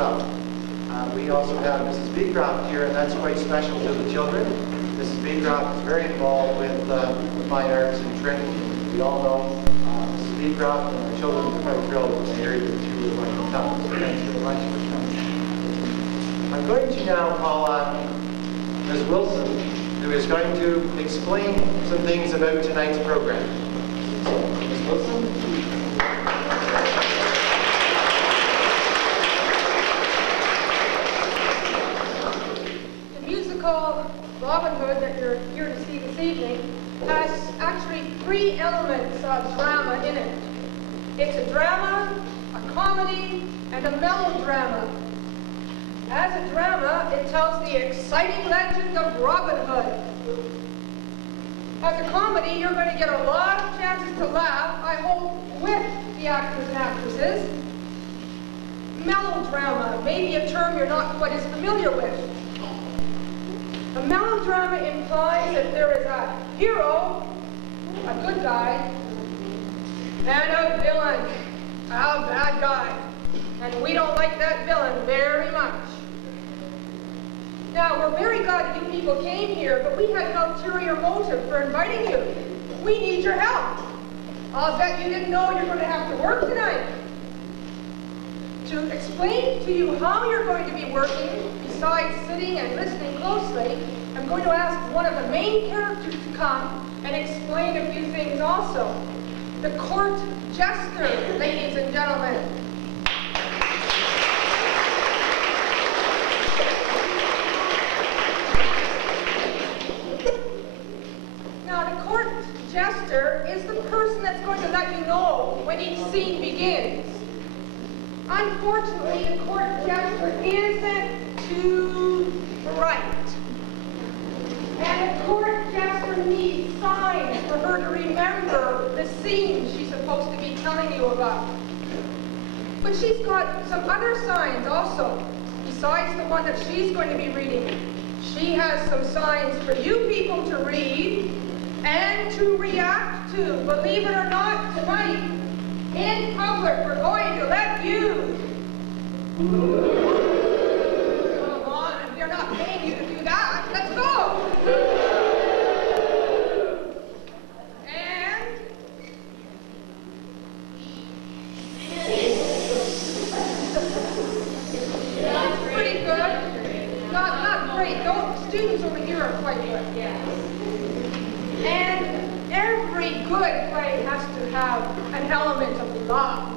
well. We also have Mrs. Beecroft here, and that's quite special to the children. Mrs. Beecroft is very involved with fine arts and Trinity. We all know Mrs. Beecroft, and our children are quite thrilled when they hear that you were going to come. So thanks very much for coming. I'm going to now call on Ms. Wilson, who is going to explain some things about tonight's program. Ms. Wilson? Robin Hood that you're here to see this evening has actually 3 elements of drama in it. It's a drama, a comedy, and a melodrama. As a drama, it tells the exciting legend of Robin Hood. As a comedy, you're going to get a lot of chances to laugh, I hope, with the actors and actresses. Melodrama, maybe a term you're not quite as familiar with. A melodrama implies that there is a hero, a good guy, and a villain, a bad guy. And we don't like that villain very much. Now, we're very glad that you people came here, but we had an ulterior motive for inviting you. We need your help. I'll bet you didn't know you're going to have to work tonight. To explain to you how you're going to be working, besides sitting and listening closely, I'm going to ask one of the main characters to come and explain a few things also. The court jester, ladies and gentlemen. Now, the court jester is the person that's going to let you know when each scene begins. Unfortunately, the court jester isn't too bright. And the court jester needs signs for her to remember the scene she's supposed to be telling you about. But she's got some other signs also, besides the one that she's going to be reading. She has some signs for you people to read and to react to. Believe it or not, tonight, in public, we're going to let you. Come on, we're not paying you to do that. Let's go. And that's pretty good. Not great. Those students over here are quite good. Yes. And every good play has to have an element of love.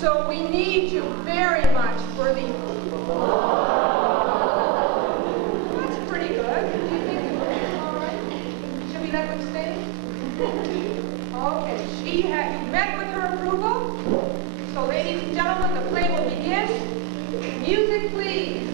So we need you very much for the... That's pretty good. Do you think it's all right? Should we let them stay? Okay. You met with her approval. So ladies and gentlemen, the play will begin. Music, please.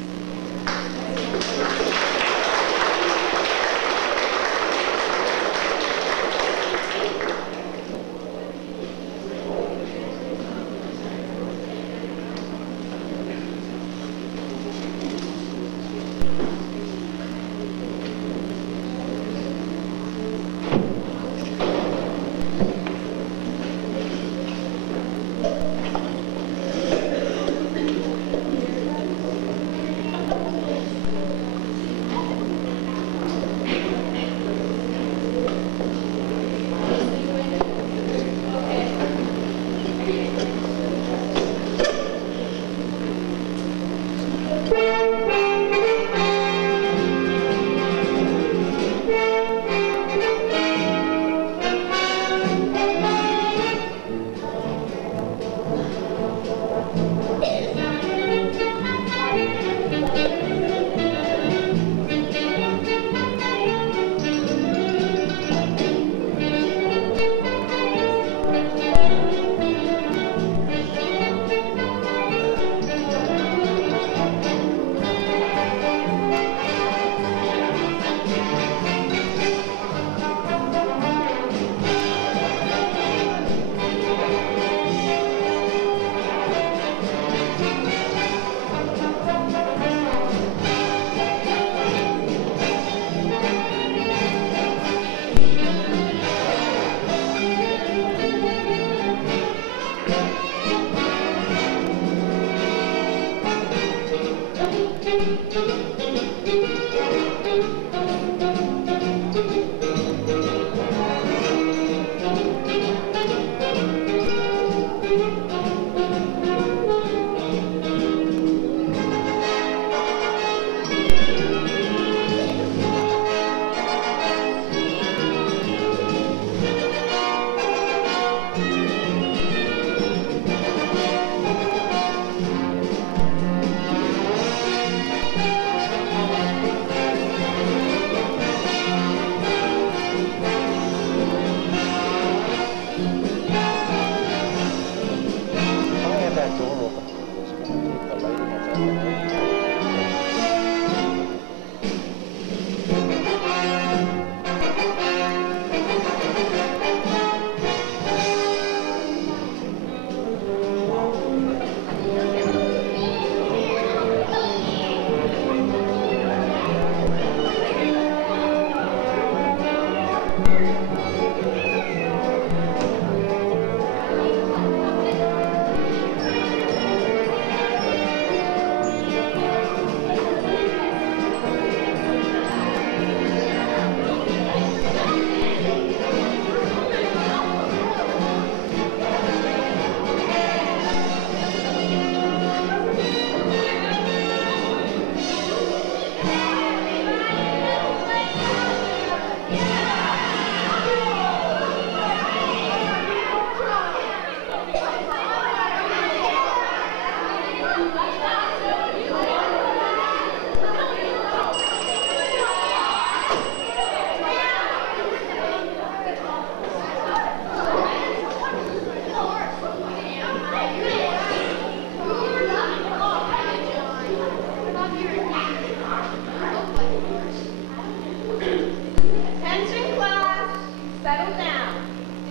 Attention class, settle down.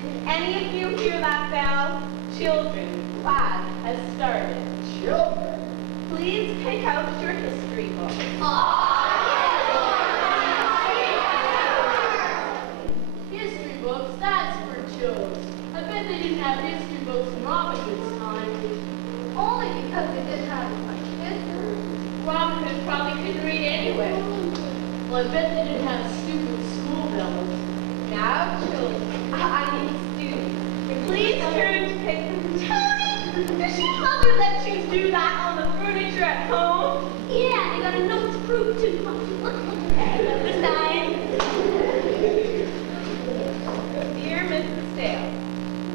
Did any of you hear that bell? Children, class has started. Children? Please pick out your history book. History books, that's for chills. I bet they didn't have history books in Robin Hood's time. Only because they didn't have it like this. Robin Hood probably couldn't read anyway. Well, I bet they didn't have stupid school bells. Now, children, I need students. Please turn to page. Tony, does your mother let you do that on the furniture at home? Yeah, they got a note to prove too. The sign. Dear Mrs. Sale,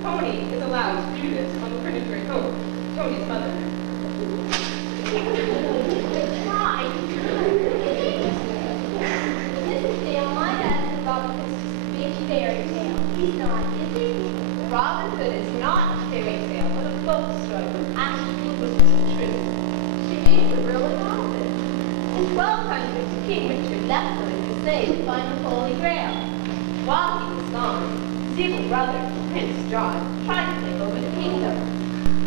Tony is allowed to do this on the furniture at home. Tony's mother. Try. Mrs. Dale, my dad said Robin Hood's just a big fairy tale. He's not, is he? Robin Hood is not a fairy tale, but a folk story from actual was true. She means it really happened. In 1200, King Richard left for the crusade to find the Holy Grail. While he was gone, his evil brother, Prince John, tried to take over the kingdom.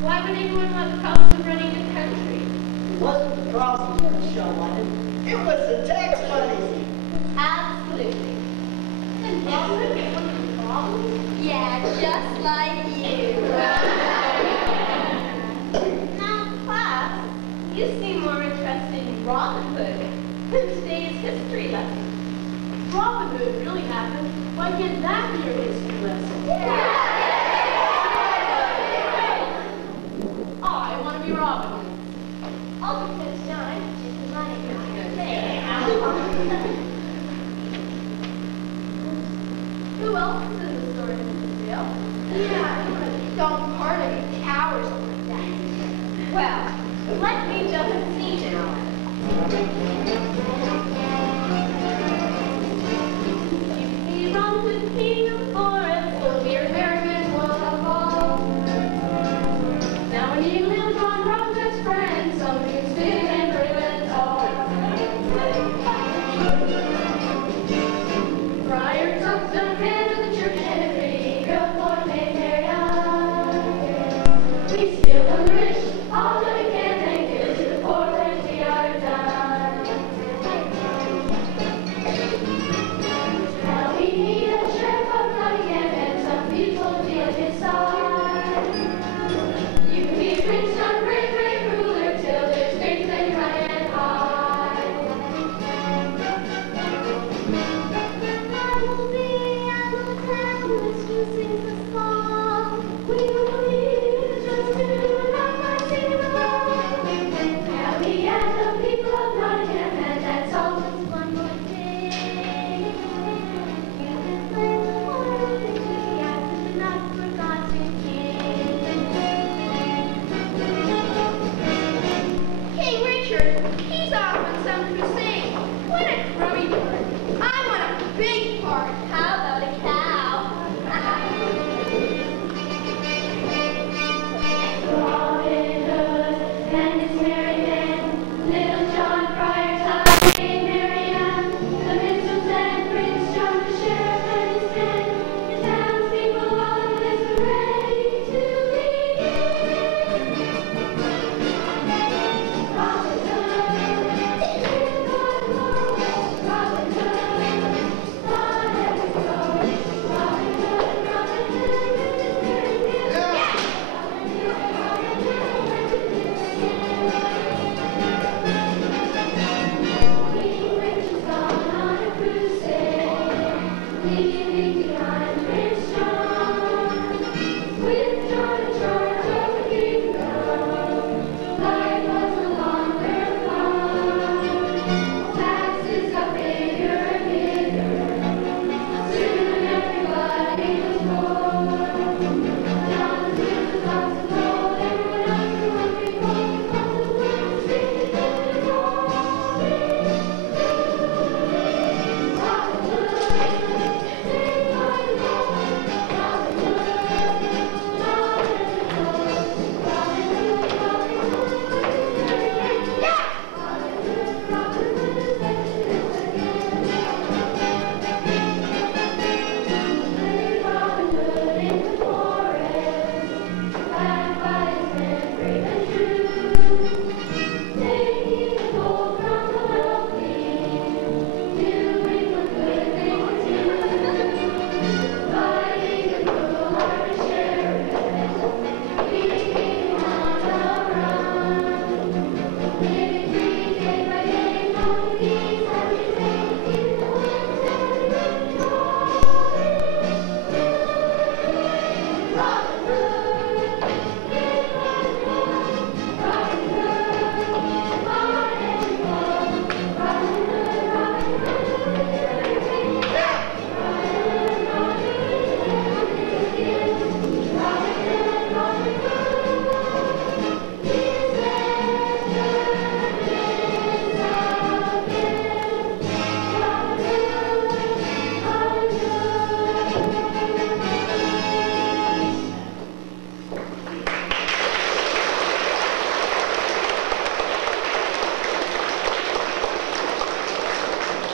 Why would anyone want the problems of running the country? It wasn't the crosses on the show, was it? It was the tax money. Absolutely. And Robin Hood was one of the problems? Yeah, just like you. Now, class, you seem more interested in Robin Hood than today's history lesson. Robin Hood really happened. Why can't that be your history lesson? I want to be Robin Hood. I'll be Prince John, just as my name is. Who else is in the story, Mrs. Dale? Yeah, I want to be Don Carnegie Towers like that. Well, let me just see now. Be Robin Hood, king of forests, Will be a merriment waterfall. now when you live on Robin Hood's friends, Something's big and brave and tall. Friar Tuck's the head of the church and a pretty girl boy named Marianne. We steal from the rich all that we can and give to the poor when we are done.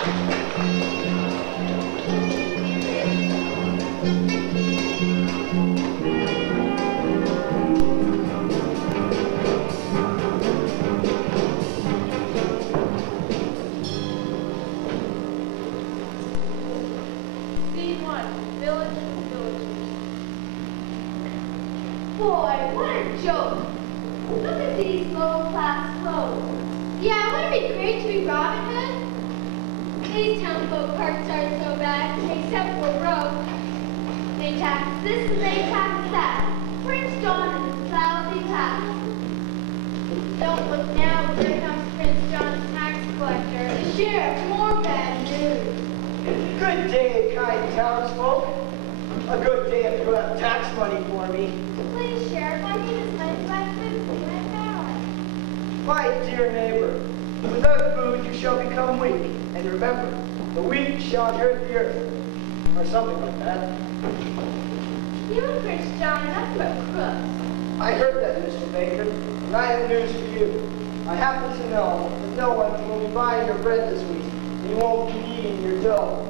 Scene 1, Village of Villagers. Boy, what a joke. Look at these low-class clothes. Yeah, wouldn't it be great to be Robin Hood? These townfolk parts aren't so bad, except we're broke. They tax this and they tax that. Prince John and his lousy tax. Don't look now, here comes Prince John's tax collector. The sheriff, more bad news. Good day, kind townsfolk. A good day if you have tax money for me. Please, Sheriff, I need as much as I could for my family. My dear neighbor, without food you shall become weak. And remember, the weak shall inherit the earth. Or something like that. You and Prince John are nothing but crooks. I heard that, Mr. Baker, and I have news for you. I happen to know that no one will be buying your bread this week, and you won't be eating your dough.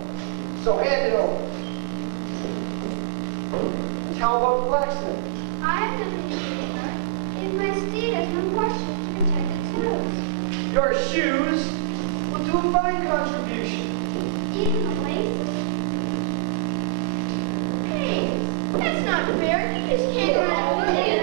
So hand it over. And how about the blacksmith? I have nothing to do with her. If my steed has no portion to protect its nose. Your shoes will do a fine contribution. Even the laces. Hey, that's not fair. You just can't run out with it.